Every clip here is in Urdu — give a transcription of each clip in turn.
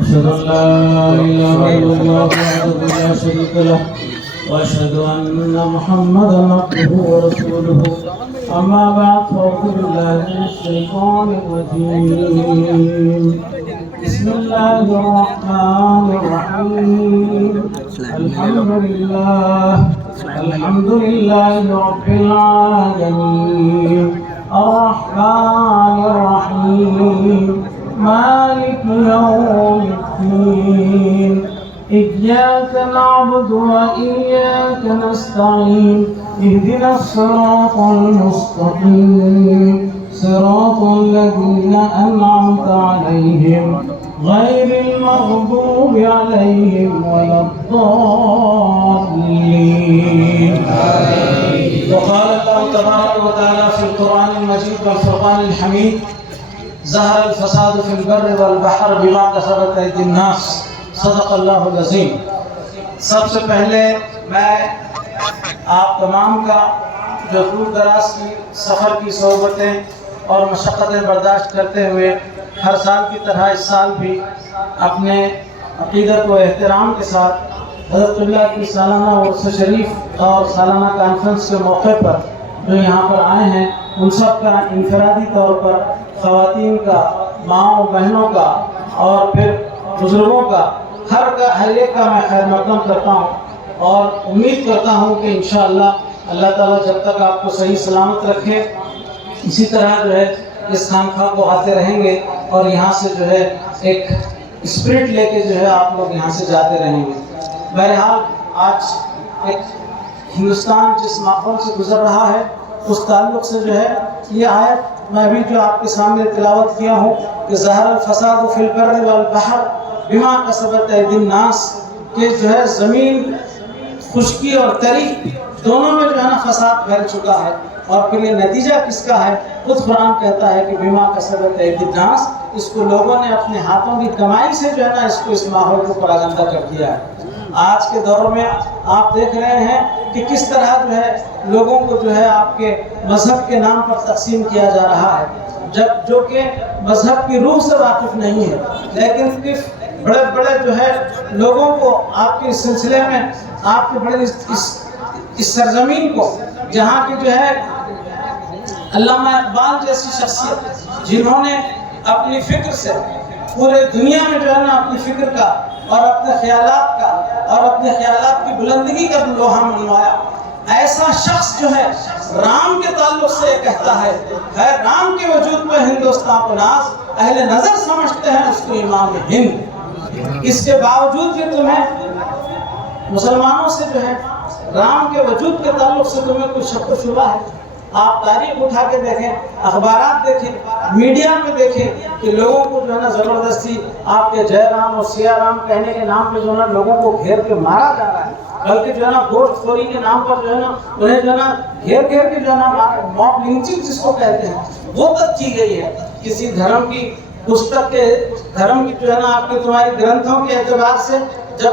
أشهد أن لا إله إلا الله وحده لا شريك له وأشهد أن محمدا عبده ورسوله أما بعد فأعوذ بالله من الشيطان الرجيم بسم الله الرحمن الرحيم الحمد لله رب العالمين الرحمن الرحيم مالك يوم الدين إياك نعبد وإياك نستعين اهدنا الصراط المستقيم صراط الذين أنعمت عليهم غير المغضوب عليهم ولا الضالين. وقال الله تبارك وتعالى في القرآن المجيد والفرقان الحميد ظهر الفساد في البر والبحر بما كسبت أيدي الناس صدق اللہ العظیم. سب سے پہلے میں آپ تمام کا جو دور دراز کی سفر کی صحبتیں اور مشقتیں برداشت کرتے ہوئے ہر سال کی طرح اس سال بھی اپنے عقیدت و احترام کے ساتھ حضرت اللہ کی سالانہ عرس شریف اور سالانہ کانفرنس کے موقع پر جو یہاں پر آئے ہیں ان سب کا انفرادی طور پر خواتین کا، ماؤں بہنوں کا اور پھر بزرگوں کا ہر ایک کا میں خیر مقدم کرتا ہوں اور امید کرتا ہوں کہ انشاءاللہ اللہ تعالیٰ جب تک آپ کو صحیح سلامت رکھے اسی طرح جو ہے اس خانقاہ کو آتے رہیں گے اور یہاں سے جو ہے ایک اسپرٹ لے کے جو ہے آپ لوگ یہاں سے جاتے رہیں گے. بہرحال آج ایک ہندوستان جس ماحول سے گزر رہا ہے اس تعلق سے جو ہے یہ آیت میں بھی جو آپ کے سامنے تلاوت کیا ہوں کہ ظہر الفساد فی البر والبحر بما کسبت ایدی الناس، کہ جو ہے زمین خشکی اور تری دونوں میں جو ہے نا فساد پھیل چکا ہے. اور پھر یہ نتیجہ کس کا ہے؟ خود قرآن کہتا ہے کہ بما کسبت ایدی الناس، اس کو لوگوں نے اپنے ہاتھوں کی کمائی سے جو ہے نا اس ماحول کو پراگندہ کر دیا ہے. آج کے دور میں آپ دیکھ رہے ہیں کہ کس طرح جو ہے لوگوں کو جو ہے آپ کے مذہب کے نام پر تقسیم کیا جا رہا ہے، جو کہ مذہب کی روح سے واقف نہیں ہے، لیکن بڑے بڑے جو ہے لوگوں کو آپ کے اس سلسلے میں آپ کے بڑے اس سرزمین کو جہاں کی جو ہے علامہ اقبال جیسی شخصیت جنہوں نے اپنی فکر سے پورے دنیا میں جو ہے نا اپنی فکر کا اور اپنے خیالات کا اور اپنے خیالات کی بلندگی کا لوہا منوایا، ایسا شخص جو ہے رام کے تعلق سے کہتا ہے رام کے وجود پہ ہندوستان کو ناز، اہل نظر سمجھتے ہیں اس کو امام ہند. اس کے باوجود بھی تمہیں مسلمانوں سے جو ہے رام کے وجود کے تعلق سے تمہیں کچھ شک و شبہ ہے. آپ تاریخ اٹھا کے دیکھیں، اخبارات دیکھیں، میڈیا میں دیکھیں کہ لوگوں کو جو ہے نا زبردستی آپ کے جے رام اور سیا رام کہنے کے نام پہ جو ہے نا لوگوں کو گھیر کے مارا جا رہا ہے، بلکہ جو ہے نا گوشت خوری کے نام پر جو ہے نا انہیں جو ہے نا گھیر کے جو ہے نا موب لنچنگ جس کو کہتے ہیں وہ تک کی گئی ہے. کسی دھرم کی پستک کے دھرم کی جو ہے نا آپ کے تمہاری گرنتھوں کے اعتبار سے جب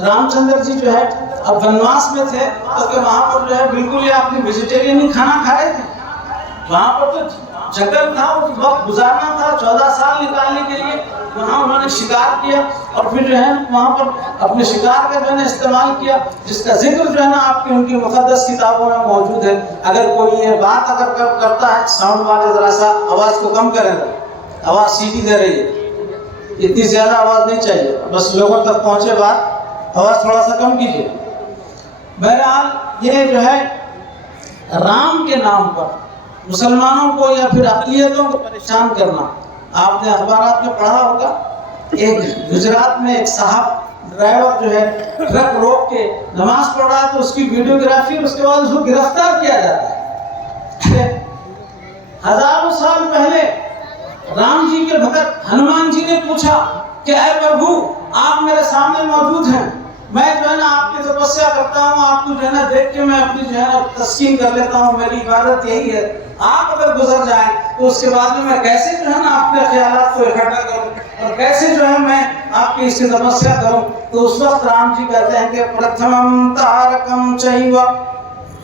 رام چندر جی جو ہے اب بنواس میں تھے تو کہ وہاں پر جو ہے بالکل یہ اپنی ویجیٹیرین ہی کھانا کھا رہے تھے. وہاں پر تو جنگل تھا، وقت گزارنا تھا 14 سال نکالنے کے لیے وہاں انہوں نے شکار کیا اور پھر جو ہے وہاں پر اپنے شکار کا جو ہے نا استعمال کیا، جس کا ذکر جو ہے نا آپ کی ان کی مقدس کتابوں میں موجود ہے. اگر کوئی یہ بات اگر کرتا ہے، ساؤنڈ والے ذرا سا آواز کو کم کریں، آواز سیدھی دے رہی ہے، اتنی زیادہ آواز نہیں چاہیے، بس لوگوں تک پہنچے بات، آواز تھوڑا سا کم کیجیے. بہرحال یہ جو ہے رام کے نام پر مسلمانوں کو یا پھر اقلیتوں کو پریشان کرنا، آپ نے اخبارات میں پڑھا ہوگا ایک گجرات میں ایک صاحب ڈرائیور جو ہے ٹرک روک کے نماز پڑھ رہا ہے تو اس کی ویڈیوگرافی اور اس کے بعد اس کو گرفتار کیا جاتا ہے۔ ہزاروں سال پہلے رام جی کے بھگت ہنومان جی نے پوچھا کہ اے پربھو آپ میرے سامنے موجود ہیں، میں جو ہے نا آپ کی تپسیا کرتا ہوں، آپ کو جو ہے نا دیکھ کے میں اپنی جو ہے نا تسکین کر لیتا ہوں، میری عبادت یہی ہے، آپ اگر گزر جائیں تو اس کے بعد میں کیسے جو ہے نا اپنے خیالات کو اکٹھا کروں اور کیسے جو ہے میں آپ کی اس کی تپسیا کروں؟ تو اس وقت رام جی کہتے ہیں کہ پرتھمم تارکم چیوا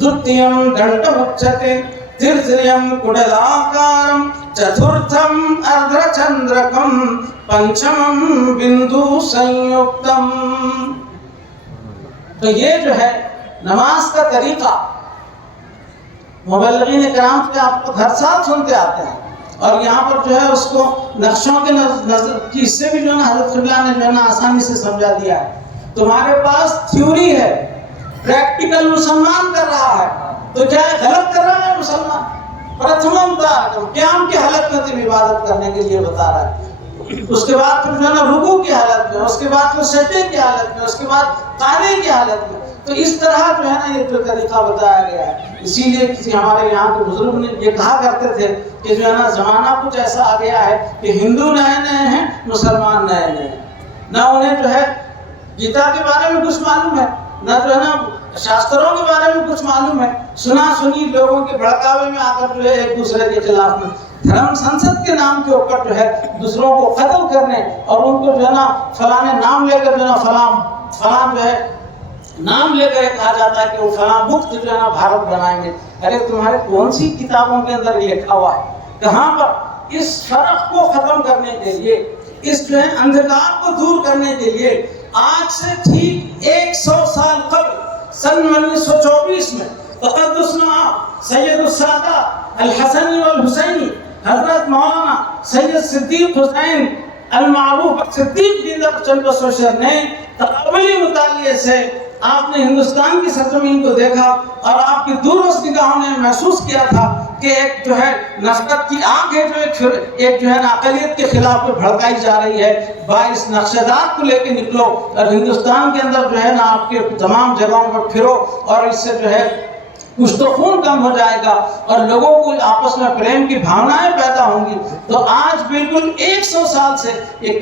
دتیم دنڈم اچتے ترتیم کڈلاکارم چترتھم اردھچندرکم پنچمم بندو سنیکتم۔ تو یہ جو ہے نماز کا طریقہ مبلغین کرام کے آپ کو ہر سال سنتے آتے ہیں، اور یہاں پر جو ہے اس کو نقشوں کے نظر کی اس سے بھی جو ہے نا حضرت قبلہ نے جو ہے نا آسانی سے سمجھا دیا ہے۔ تمہارے پاس تھیوری ہے، پریکٹیکل مسلمان کر رہا ہے تو کیا غلط کر رہا ہے مسلمان؟ پرتھمم تارکم، قیام کی حالت میں تم عبادت کرنے کے لیے بتا رہا ہے، اس کے بعد پھر جو ہے نا رکوع کی حالت میں، اس کے بعد پھر سجدے کی حالت میں، اس کے بعد قعدے کی حالت میں۔ تو اس طرح جو ہے نا یہ جو طریقہ بتایا گیا ہے، اسی لیے کسی ہمارے یہاں کے بزرگ نے یہ کہا کرتے تھے کہ جو ہے نا زمانہ کچھ ایسا آ گیا ہے کہ ہندو نئے نئے ہیں، مسلمان نئے نئے ہیں، نہ انہیں جو ہے گیتا کے بارے میں کچھ معلوم ہے، نہ جو ہے نا شاستروں کے بارے میں کچھ معلوم ہے، سنا سنی لوگوں کے بھڑکاوے میں آ کر جو ہے ایک دوسرے کے خلاف میں دھرم سنسد کے نام کے اوپر جو ہے دوسروں کو قتل کرنے اور ان کو جو ہے نا فلاں نام لے کر جو ہے نا فلاں جو ہے نام لے کر کہا جاتا ہے کہ وہ فلاں مفت جو ہے نا بھارت بنائیں گے۔ ارے تمہارے کون سی کتابوں کے اندر یہ لکھا ہوا ہے؟ کہاں پر؟ اس فرق کو ختم کرنے کے لیے، اس جو ہے اندھکار کو دور کرنے کے لیے آج سے ٹھیک 100 سال قبل سن 1924 میں تقدسنا سید السادہ الحسنی والحسینی حضرت مولانا سید صدیق حسین المعروف صدیق دیدہ چند بسوشر نے تقابلی مطالعے سے آپ نے ہندوستان کی سرزمین کو دیکھا اور آپ کی دورست نگاہوں نے محسوس کیا تھا کہ ایک جو ہے نفرت کی آگ ہے جو ایک جو ہے نا اقلیت کے خلاف بھڑکائی جا رہی ہے۔ 22 نقشدات کو لے کے نکلو اور ہندوستان کے اندر جو ہے نا آپ کے تمام جگہوں پر پھرو اور اس سے جو ہے کچھ تو خون کم ہو جائے گا اور لوگوں کو آپس میں پریم کی بھاونائیں پیدا ہوں گی۔ تو آج بالکل 100 سال سے یہ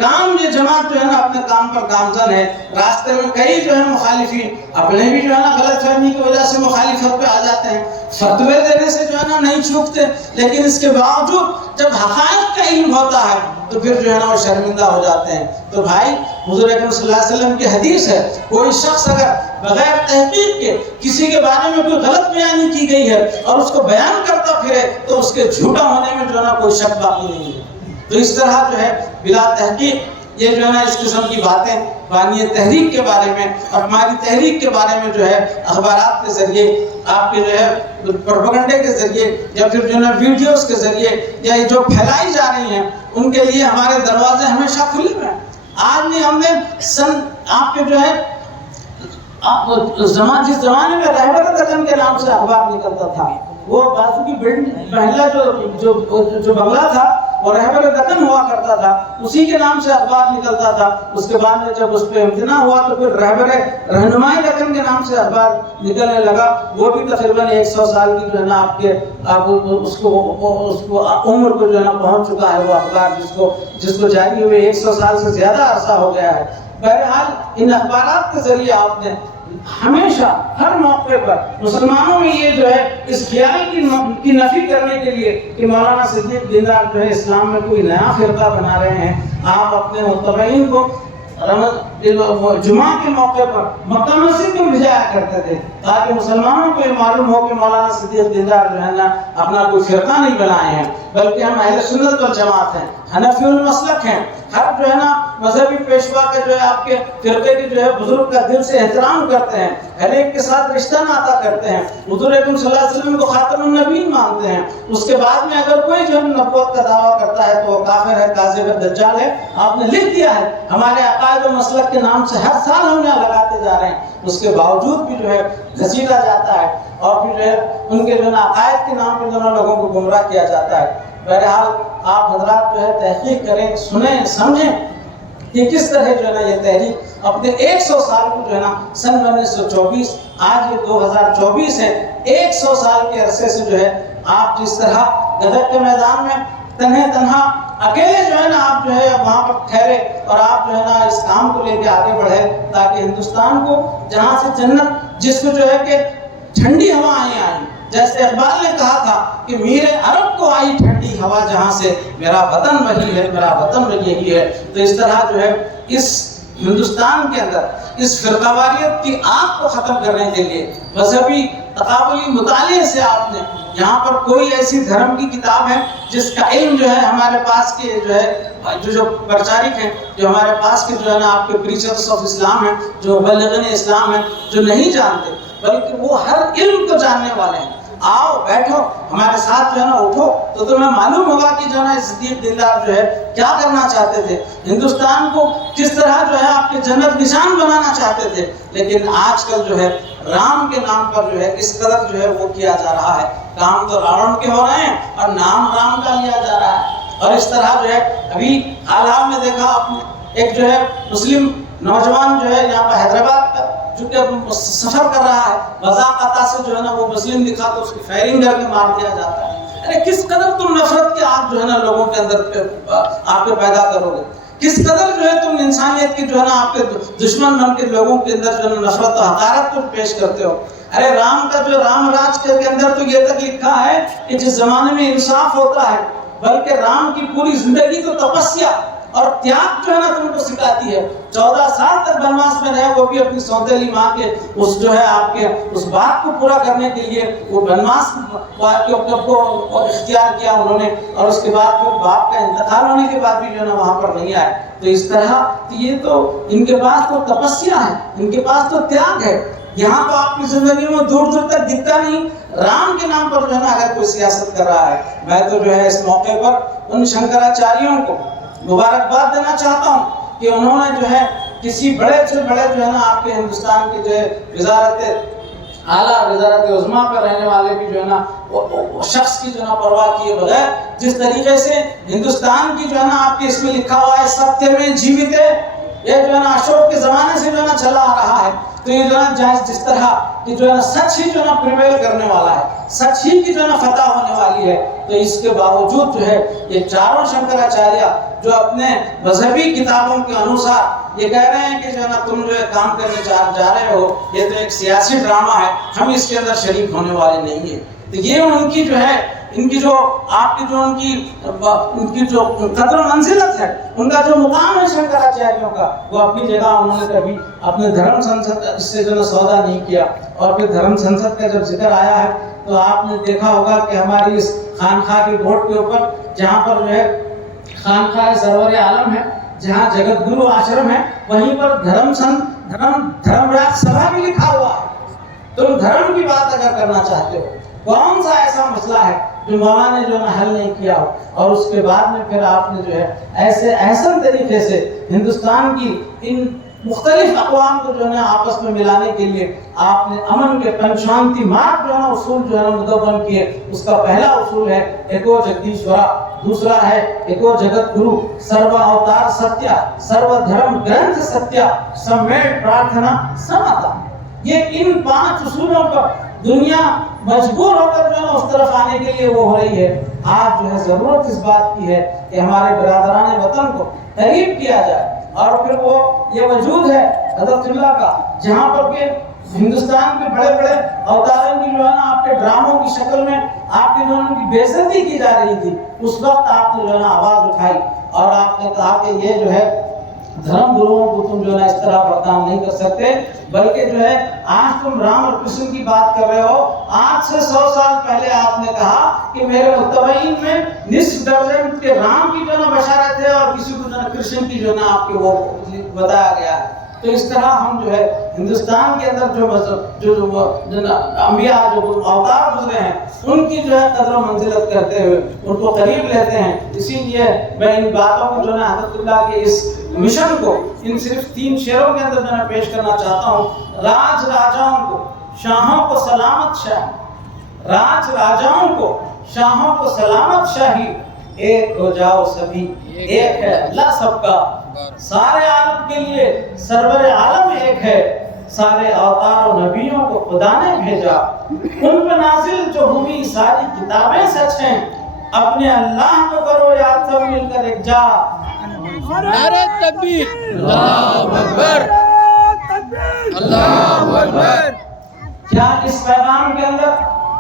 جماعت جو ہے نا اپنے کام پر گامزن ہے۔ راستے میں کئی جو ہے مخالفین اپنے بھی جو ہے نا غلط فہمی کی وجہ سے مخالفت پہ آ جاتے ہیں، فتوے دینے سے جو ہے نا نہیں چوکتے، لیکن اس کے باوجود جب حقائق کا علم ہوتا ہے تو پھر جو ہے نا وہ شرمندہ ہو جاتے ہیں۔ تو بھائی حضور اکرم صلی اللہ علیہ وسلم کی حدیث ہے، کوئی شخص اگر بغیر تحقیق کے کسی کے بارے میں کوئی غلط بیانی کی گئی ہے اور اس کو بیان کرتا پھرے تو اس کے جھوٹا ہونے میں جو ہے نا کوئی شک باقی نہیں ہے۔ تو اس طرح جو ہے بلا تحقیق یہ جو ہے نا اس قسم کی باتیں بانی تحریک کے بارے میں اور ہماری تحریک کے بارے میں جو ہے اخبارات کے ذریعے، آپ کے جو ہے پروپیگنڈے کے ذریعے یا پھر جو ہے نا ویڈیوز کے ذریعے یا جو پھیلائی جا رہی ہیں ان کے لیے ہمارے دروازے ہمیشہ کھلے ہوئے ہیں۔ آج نہیں ہم نے آپ کے جو ہے جس زمانے میں رہبر قدم کے نام سے اخبار نکلتا تھا، وہ بازو کی بلڈنگ پہلا جو بنگلہ تھا وہ رہبر قدم ہوا کرتا تھا، اسی کے نام سے اخبار نکلتا تھا۔ اس کے بعد میں جب اس پہ امتناع ہوا تو پھر رہبر رہنمائی قدم کے نام سے اخبار نکلنے لگا، وہ بھی تقریباً 100 سال کی جو ہے نا اس کو عمر کو جو ہے نا پہنچ چکا ہے وہ اخبار، جس کو جاری ہوئے 100 سال سے زیادہ عرصہ ہو گیا ہے۔ بہرحال ان اخبارات کے ذریعے آپ نے ہمیشہ ہر موقع پر مسلمانوں میں یہ جو ہے اس خیال کی نفی کرنے کے لیے کہ مولانا صدیق دیندار جو ہے اسلام میں کوئی نیا فرقہ بنا رہے ہیں، آپ اپنے متبعین کو جمعہ کے موقع پر مکہ مسجد میں بھیجایا کرتے تھے تاکہ مسلمانوں کو یہ معلوم ہو کہ مولانا صدیق دیندار جو ہے نا اپنا کوئی فرقہ نہیں بنائے ہیں، بلکہ ہم اہل سنت والجماعت ہیں، حنفی المسلک ہیں۔ ہر جو ہے نا مذہبی پیشوا کا جو ہے آپ کے فرقے کی جو ہے بزرگ کا دل سے احترام کرتے ہیں، ہر ایک کے ساتھ رشتہ ناتا کرتے ہیں، حضور اکرم صلی اللہ علیہ وسلم کو خاتم النبیین مانتے ہیں۔ اس کے بعد میں اگر کوئی جو ہے نبوت کا دعویٰ کرتا ہے تو وہ کافر ہے، کاذب ہے، دجال ہے۔ آپ نے لکھ دیا ہے، ہمارے عقائد و مسلک کے نام سے ہر سال ہم یہاں لگاتے جا رہے ہیں، اس کے باوجود بھی جو ہے گھسیٹا جاتا ہے اور پھر جو ہے ان کے جو ہے عقائد کے نام پہ دونوں لوگوں کو گمراہ کیا جاتا ہے۔ بہرحال آپ حضرات جو ہے تحقیق کریں، سنیں، سمجھیں کہ کس طرح جو ہے نا یہ تحریک اپنے 100 سال کو جو ہے نا سن 1924 آج یہ 2024 ہے، 100 سال کے عرصے سے جو ہے آپ جس طرح غدر کے میدان میں تنہا اکیلے جو ہے نا آپ جو ہے وہاں پر ٹھہرے اور آپ جو ہے نا اس کام کو لے کے آگے بڑھے تاکہ ہندوستان کو جہاں سے جنت، جس کو جو ہے کہ ٹھنڈی ہوائیں آئیں، جیسے اقبال نے کہا تھا کہ میر عرب کو آئی ٹھنڈی ہوا جہاں سے، میرا وطن وہی ہے، میرا وطن یہی ہے۔ تو اس طرح جو ہے اس ہندوستان کے اندر اس فرقہ واریت کی آگ کو ختم کرنے کے لیے مذہبی تقابلی مطالعے سے آپ نے یہاں پر کوئی ایسی دھرم کی کتاب ہے جس کا علم جو ہے ہمارے پاس کے جو ہے جو پرچارک ہیں، جو ہمارے پاس کے جو ہے نا آپ کے پریچرز آف اسلام ہیں، جو مبلغین اسلام ہیں، جو نہیں جانتے بلکہ وہ ہر علم کو جاننے والے ہیں، آؤ بیٹھو ہمارے ساتھ جو ہے نا اٹھو تو تمہیں معلوم ہوگا کہ جو ہے نا صدیق دلدار جو ہے کیا کرنا چاہتے تھے، ہندوستان کو کس طرح جو ہے آپ کے جنت نشان بنانا چاہتے تھے۔ لیکن آج کل جو ہے رام کے نام پر جو ہے اس قدر جو ہے وہ کیا جا رہا ہے، کام تو راون کے ہو رہے ہیں اور نام رام کا لیا جا رہا ہے۔ اور اس طرح جو ہے ابھی حال حال میں دیکھا آپ نے ایک جو ہے مسلم نوجوان جو ہے یہاں پر حیدرآباد کا جو کہ سفر کر رہا ہے، وضاقتہ سے جو ہے نا وہ مسلم دکھا تو اس کی فائرنگ کر کے مار دیا جاتا ہے۔ ارے کس قدر تم نفرت کے آپ جو ہے نا لوگوں کے اندر آپ پیدا کرو گے، کس قدر جو ہے تم انسانیت کی جو ہے نا آپ کے دشمن بن کے لوگوں کے اندر جو ہے نا نفرت و حقارت کو پیش کرتے ہو۔ ارے رام کا جو رام راج کے اندر تو یہ تک لکھا ہے کہ جس زمانے میں انصاف ہوتا ہے، بلکہ رام کی پوری زندگی تو تپسیا اور تیاگ جو ہے نا تم کو سکھاتی ہے۔ 14 سال تک بنواس میں رہے، وہ بھی اپنی سوتیلی ماں کے اس جو ہے آپ کے اس بات کو پورا کرنے کے لیے وہ بنواس کو اختیار کیا انہوں نے، اور اس کے بعد پھر باپ کا انتقال ہونے کے بعد بھی جو ہے نا وہاں پر نہیں آئے۔ تو اس طرح یہ تو ان کے پاس تو تپسیا ہے، ان کے پاس تو تیاگ ہے۔ یہاں تو آپ کی زندگی میں دور دور تک دکھتا نہیں، رام کے نام پر جو ہے نا اگر کوئی سیاست کر رہا ہے۔ میں تو جو ہے اس موقع پر ان شنکراچاریوں کو مبارکباد دینا چاہتا ہوں کہ انہوں نے جو ہے کسی بڑے سے بڑے جو ہے نا آپ کے ہندوستان کی جو ہے وزارت اعلیٰ وزارت عظمیٰ پر رہنے والے بھی جو ہے نا شخص کی جو ہے نا پرواہ کیے بغیر جس طریقے سے ہندوستان کی جو ہے نا آپ کے اس میں لکھا ہوا ہے ستیہ میں جیوتے، یہ جو ہے نا اشوک کے زمانے سے جو ہے نا چلا آ رہا ہے۔ تو یہ جو ہے نا جس طرح کہ جو ہے نا سچ ہی جو ہے نا پریویل کرنے والا ہے، سچ ہی کی جو ہے نا فتح ہونے والی ہے، تو اس کے باوجود جو ہے یہ چاروں شنکراچاریہ جو اپنے مذہبی کتابوں کے انوسار یہ کہہ رہے ہیں کہ جو ہے نا تم جو ہے کام کرنے جا رہے ہو، یہ تو ایک سیاسی ڈرامہ ہے، ہم اس کے اندر شریک ہونے والے نہیں ہیں۔ تو یہ ان کی جو ہے ان کی جو آپ کی جو ان کی جو قدر و منزلت ہے، ان کا جو مقام ہے شنکراچاریوں کا، وہ اپنی جگہ انہوں نے کبھی اپنے دھرم سنسد اس سے جو ہے سودا نہیں کیا۔ اور پھر دھرم سنسد کا جب ذکر آیا ہے تو آپ نے دیکھا ہوگا کہ ہماری اس خانخواہ کے بورڈ کے اوپر جہاں پر جو ہے خانخواہ سرور عالم ہے، جہاں جگت گرو آشرم ہے، وہیں پر دھرم راج سبھا بھی لکھا ہوا ہے۔ تم دھرم کی بات اگر کرنا چاہتے ہو، کون سا ایسا مسئلہ ہے جو مولانا نے جو ہے حل نہیں کیا ہو؟ اور اس کے بعد میں پھر آپ نے جو ہے ایسے احسن طریقے سے ہندوستان کی ان مختلف اقوام کو جو ہے آپس میں ملانے کے لیے آپ نے امن کے پنچانتی مارگ جو ہے اصول جو ہے مدون کیے۔ اس کا پہلا اصول ہے ایکو جگدیشورا، دوسرا ہے ایکو جگت گرو، سرو اوتار ستیہ، سرو دھرم گرنتھ ستیہ، سمیت پرارتھنا سمتا۔ یہ ان 5 اصولوں پر دنیا مجبور ہو کر جو ہے اس طرف آنے کے لیے وہ ہو رہی ہے۔ آج جو ہے ضرورت اس بات کی ہے کہ ہمارے برادران وطن کو قریب کیا جائے، اور پھر وہ یہ وجود ہے حضرت اللہ کا، جہاں پر کہ ہندوستان کے بڑے بڑے اوتاروں کی جو ہے نا آپ کے ڈراموں کی شکل میں آپ کی جو ان کی بے عزتی کی جا رہی تھی، اس وقت آپ نے جو ہے نا آواز اٹھائی اور آپ نے کہا کہ یہ جو ہے دھرم گروؤں کو تم جو ہے اس طرح برتاؤ نہیں کر سکتے، بلکہ جو ہے آج تم رام اور کرشن کی بات کر رہے ہو۔ آج سے 100 سال پہلے آپ نے کہا کہ میرے متبعین میں نصف درجن کے رام کی جو ہے نا بشارت ہے اور کسی کو جو ہے کرشن کی جو ہے نا آپ کے وہ بتایا گیا ہے۔ تو اس طرح ہم جو ہے ہندوستان کے اندر جو انبیاء جو اوتار گزرے ہیں ان کی جو ہے قدر و منزلت کرتے ہوئے ان کو قریب لیتے ہیں۔ اسی لیے میں ان باتوں کو جو ہے حضرت اللہ کے اس مشن کو ان صرف 3 شعروں کے اندر میں پیش کرنا چاہتا ہوں۔ راج راجاؤں کو شاہوں کو سلامت شاہی، راج راجاؤں کو شاہوں کو سلامت شاہی، ایک ہو جاؤ سبھی، ایک ہے اللہ سب کا، سارے عالم کے لیے سرور عالم ایک ہے، سارے اوتار و نبیوں کو خدا نے بھیجا، ان پہ نازل جو ہوئی ساری کتابیں سچ ہیں، اپنے اللہ کو کرو یاد سب مل کر ایک جا، نعرہ تکبیر، اللہ اکبر، اللہ اکبر۔ کیا اس پیغام کے اندر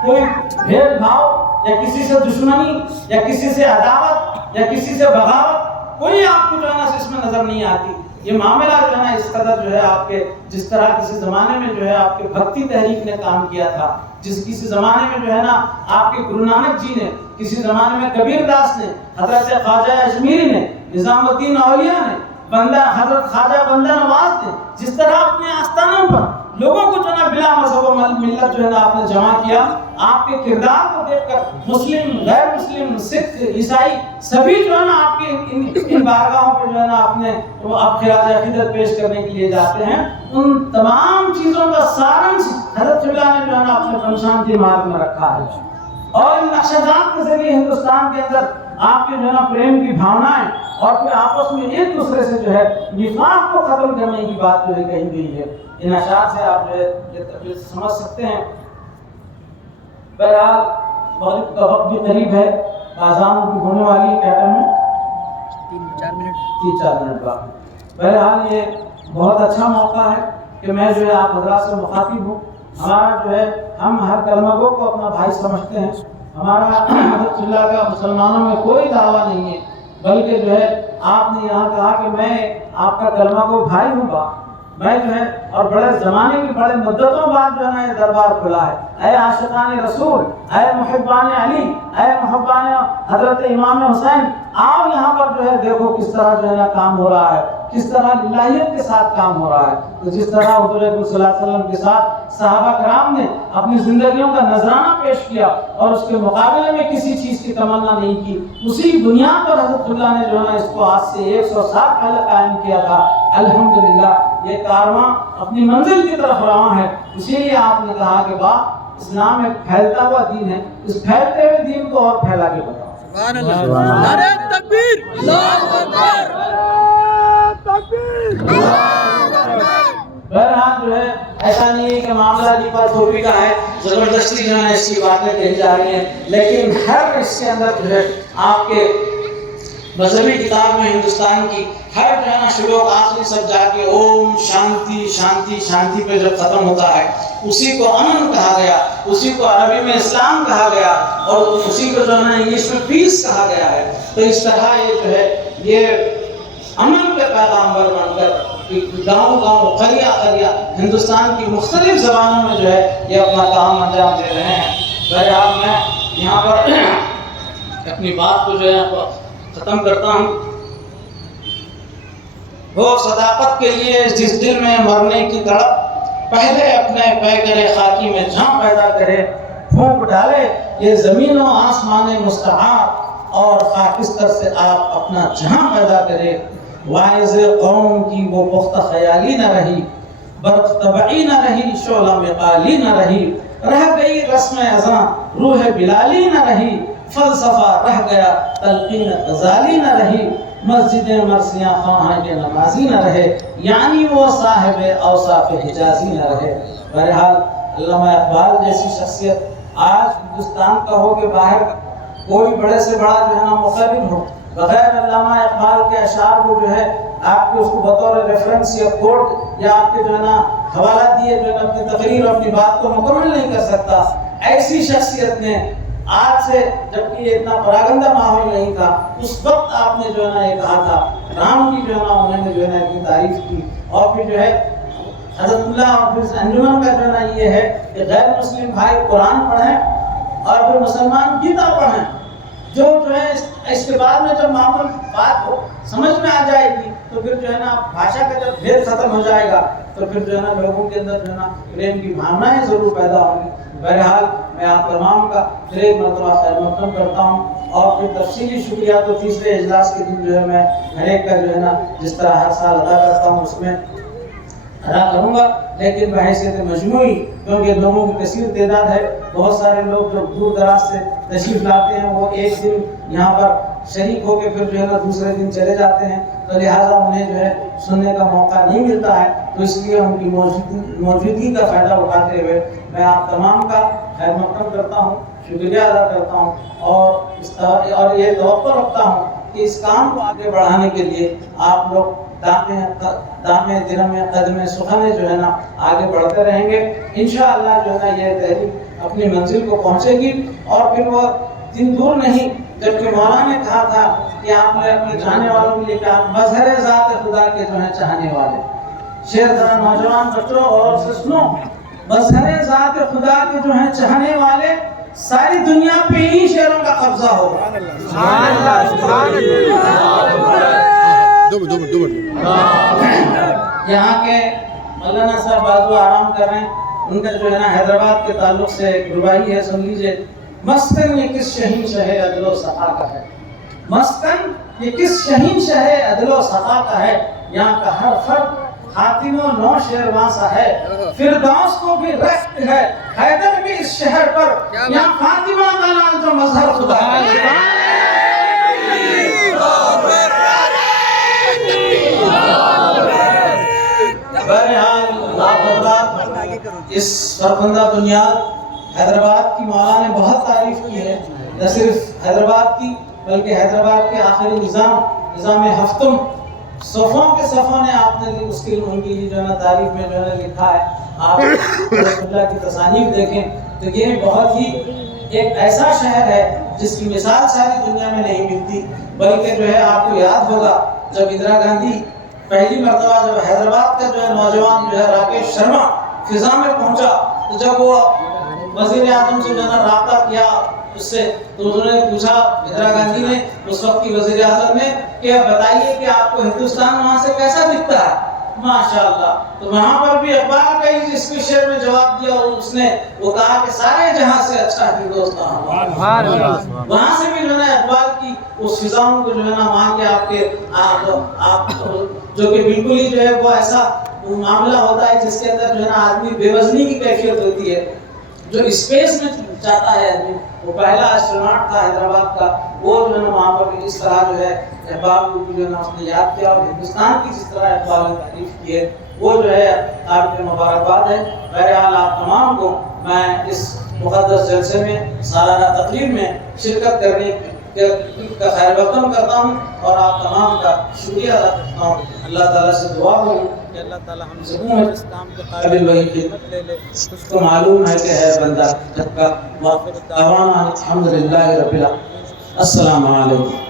کوئی بھید بھاؤ یا کسی سے دشمنی یا کسی سے عداوت یا کسی سے بغاوت کوئی آپ کو جو ہے نا اس میں نظر نہیں آتی؟ یہ معاملہ جو ہے نا اس قدر جو ہے آپ کے، جس طرح کسی زمانے میں جو ہے آپ کے بھکتی تحریک نے کام کیا تھا، کسی زمانے میں جو ہے نا آپ کے گرو نانک جی نے، کسی زمانے میں کبیر داس نے، حضرت خواجہ اجمیری نے، نظام الدین اولیاء نے، حضرت خواجہ بندہ نواز نے، جس طرح اپنے آستانوں پر لوگوں کو جو ہے نا بلا مذہب و ملت جو ہے نا آپ نے جمع کیا، آپ کے کردار کو دیکھ کر مسلم، غیر مسلم، سکھ، عیسائی سبھی جو ہے نا آپ کے ان بارگاہوں پہ جو ہے نا آپ نے اب خراج عقیدت پیش کرنے کے لیے جاتے ہیں۔ ان تمام چیزوں کا سارنس حضرت قبلہ نے جو ہے نا اپنے فنشان کی مارگ میں رکھا ہے، اور ان نقشات کے ذریعے ہندوستان کے اندر آپ کے جو ہے نا پریم کی بھاونائیں اور پھر آپس میں ایک دوسرے سے جو ہے نفاق کو ختم کرنے کی بات جو ہے کہی گئی ہے۔ ان اشعار سے آپ جو ہے یہ تفصیل سمجھ سکتے ہیں۔ بہرحال مغرب کا وقت بھی قریب ہے، اذان کی ہونے والی ہے، کیا ٹائم ہے؟ 3-4 منٹ باقی۔ بہرحال یہ بہت اچھا موقع ہے کہ میں جو ہے آپ حضرات سے مخاطب ہوں۔ ہمارا جو ہے ہم ہر کلمہ گو کو اپنا بھائی سمجھتے ہیں، ہمارا حضرت اللہ کا مسلمانوں میں کوئی دعویٰ نہیں ہے، بلکہ جو ہے آپ نے یہاں کہا کہ میں آپ کا کلمہ گو بھائی ہوں گا، میں جو ہے اور بڑے زمانے کی بڑے مدتوں بعد جو ہے نا یہ دربار کھلا ہے۔ اے عاشقان رسول، اے محبان علی، اے محبان حضرت امام حسین، آؤ یہاں پر جو ہے دیکھو کس طرح جو ہے نا کام ہو رہا ہے، کس طرح للہیت کے ساتھ کام ہو رہا ہے۔ تو جس طرح حضور صلی اللہ علیہ وسلم کے ساتھ صحابہ کرام نے اپنی زندگیوں کا نذرانہ پیش کیا اور اس کے مقابلے میں کسی چیز کی تمنا نہیں کی، اسی بنیاد پر حضرت اللہ نے جو ہے نا اس کو آج سے 100 سال پہلے قائم کیا تھا۔ الحمدللہ یہ کارواں اپنی منزل کی طرف رواں ہے۔ اسی لیے آپ نے کہا کہ اسلام ایک پھیلتا ہوا دین ہے، اس پھیلتے ہوئے دین کو اور پھیلا کے بتاؤ۔ سبحان اللہ، نعرہ تکبیر، اللہ اکبر، بہرحال جو ہے ایسا نہیں ہے کہ معاملہ لیپا تھوپی کا ہے، زبردستی جو ہے اس کی باتیں کہی جا رہی ہیں، لیکن ہر اس کے اندر جو ہے آپ کے مذہبی کتاب میں ہندوستان کی ہر جو ہے نا شروع آخری سب جا کے اوم شانتی شانتی شانتی پہ جب ختم ہوتا ہے، اسی کو امن کہا گیا، اسی کو عربی میں اسلام کہا گیا، اور اسی کو جو ہے نا انگلش میں پیس کہا گیا ہے۔ تو اس طرح یہ جو ہے یہ امن کے پیغامبر بن کر گاؤں گاؤں، قریہ قریہ ہندوستان کی مختلف زبانوں میں جو ہے یہ اپنا کام انجام دے رہے ہیں۔ بہرحال میں یہاں پر اپنی بات کو جو ہے ختم کرتا ہوں۔ وہ صداقت کے لیے جس دل میں مرنے کی تڑپ، پہلے اپنے پیکرے خاکی میں جہاں پیدا کرے، پھونک ڈالے یہ زمین و آسمان مستعار، اور خاکستر سے آپ اپنا جہاں پیدا کرے۔ واعظ قوم کی وہ پختہ خیالی نہ رہی، برق طبعی نہ رہی، شعلہ مقالی نہ رہی، رہ گئی رسم ازاں روح بلالی نہ رہی، فلسفہ رہ گیا تلقین غزالی نہ رہی، مسجد مرسیاں خواہاں کے نمازی نہ رہے، یعنی وہ صاحب اوصاف حجازی نہ رہے۔ بہرحال علامہ اقبال جیسی شخصیت آج ہندوستان کا ہو کہ باہر کوئی بڑے سے بڑا جو ہے نا مقرر ہو، بغیر علامہ اقبال کے اشعار کو جو ہے آپ کے اس کو بطور ریفرنس یا کوٹ یا آپ کے جو ہے نا حوالہ دیے جو ہے نا اپنی تقریر اور اپنی بات کو مکمل نہیں کر سکتا۔ ایسی شخصیت نے آج سے، جبکہ یہ اتنا پراگندہ ماحول نہیں تھا، اس وقت آپ نے جو ہے نا یہ کہا تھا، رام کی جو ہے نا انہوں نے جو ہے نا اتنی تعریف کی، اور پھر جو ہے حضرت اللہ اور پھر انجمن کا جو ہے نا یہ ہے کہ غیر مسلم بھائی قرآن پڑھیں اور پھر مسلمان گیتا پڑھیں، جو ہے اس کے بعد میں جب معمول بات ہو سمجھ میں آ جائے گی تو پھر جو ہے نا بھاشا کا جب بھید ختم ہو جائے گا تو پھر جو ہے نا لوگوں کے اندر جو ہے نا پریم کی بھاونائیں ضرور پیدا ہوں گی۔ بہرحال میں آپ تمام کا پھر ایک مرتبہ خیر مقدم کرتا ہوں، اور پھر تفصیلی شکریہ تو تیسرے اجلاس کے دن جو ہے میں ہر ایک کا جو ہے نا جس طرح ہر سال ادا کرتا ہوں اس میں ادا کروں گا، لیکن بحیثیت مجموعی، کیونکہ لوگوں کی کثیر تعداد ہے، بہت سارے لوگ جو دور دراز سے تشریف لاتے ہیں وہ ایک دن یہاں پر شریک ہو کے پھر جو ہے نا دوسرے دن چلے جاتے ہیں، تو لہٰذا انہیں جو ہے سننے کا موقع نہیں ملتا ہے، تو اس لیے ان کی موجودگی کا فائدہ اٹھاتے ہوئے میں آپ تمام کا خیر مقدم کرتا ہوں، شکریہ ادا کرتا ہوں، اور یہ توقع رکھتا ہوں کہ اس کام کو آگے بڑھانے کے لیے آپ لوگ دامے درمے قدمے سخنے جو ہے نا آگے بڑھتے رہیں گے۔ انشاءاللہ جو ہے نا یہ تحریک اپنی منزل کو پہنچے گی، اور پھر وہ دن دور نہیں جبکہ مولانا نے کہا تھا کہ آپ نے اپنے چاہنے والوں کے لیے کہا مظہر ذات خدا کے جو ہیں چاہنے والے، شعر ذرا نوجوان بچوں اور سے سنو، مظہر ذات خدا کے جو ہیں چاہنے والے، ساری دنیا پہ انہی شعروں کا قبضہ ہوگا۔ یہاں کے مولانا صاحب بازو آرام کر رہے ہیں، ان کا جو ہے نا حیدرآباد کے تعلق سے ایک ربائی ہے، سن لیجئے۔ مسکن یہ کس شہنشاہ عدل و سخا کا ہے، مسکن یہ کس شہنشاہ عدل و سخا کا ہے، یہاں کا ہر فرد خاتم و نو شیروان سا ہے، فردوس کو بھی رخت ہے حیدر بھی اس شہر پر، یہاں فاطمہ کا نام جو مظہر خدا ہے۔ بہرحال آپ اس فرخندہ دنیا حیدرآباد کی مولانا نے بہت تعریف کی ہے، نہ صرف حیدرآباد کی بلکہ حیدرآباد کے آخری نظام ہفتم صفوں کے صفوں نے آپ نے اس کی ان کی جو ہے نا تعریف میں جو ہے لکھا ہے۔ آپ اللہ کی تصانیف دیکھیں تو یہ بہت ہی ایک ایسا شہر ہے جس کی مثال ساری دنیا میں نہیں ملتی، بلکہ جو ہے آپ کو یاد ہوگا جب اندرا گاندھی پہلی مرتبہ جب حیدرآباد کا جو ہے نوجوان جو ہے راکیش شرما فضا میں پہنچا، تو جب وہ وزیر اعظم سے جو ہے رابطہ کیا اس سے، تو انہوں نے پوچھا اندرا گاندھی نے اس وقت کی وزیر اعظم نے کہ بتائیے کہ آپ کو ہندوستان وہاں سے کیسا دکھتا ہے؟ ماشاءاللہ۔ تو وہاں پر بھی اقبال کا ہی اس کے شعر میں جواب دیا، اور اس نے وہ کہا کہ سارے جہاں سے اچھا ہندوستان، وہاں سے بھی جو ہے اقبال کی اس فضاؤں کو جو ہے نا وہاں کے آپ جو کہ بالکل ہی جو ہے وہ ایسا معاملہ ہوتا ہے جس کے اندر جو ہے نا آدمی بے وزنی کی کیفیت ہوتی ہے، جو اسپیس میں جاتا ہے آدمی، وہ پہلا ایسٹروناٹ تھا حیدرآباد کا، وہ جو ہے نا وہاں پر اس طرح جو ہے اقبال کو جو ہے نا اس نے یاد کیا، اور ہندوستان کی جس طرح اقبال نے تعریف کی ہے وہ جو ہے آپ کے مبارکباد ہے۔ بہرحال آپ تمام کو میں اس مقدس جلسے میں سالانہ تقریب میں شرکت کرنے کا خیر مقدم کرتا ہوں، اور آپ تمام کا شکریہ ادا کرتا ہوں۔ اللہ تعالیٰ سے دعا کروں کہ اللہ تعالیٰ ہم سب کو اس کام کے قابل وہی خدمت لے لے، اس کو معلوم ہے کہ ہے بندہ جب کا موافق دعوانا الحمدللہ رب العالمین۔ السلام علیکم۔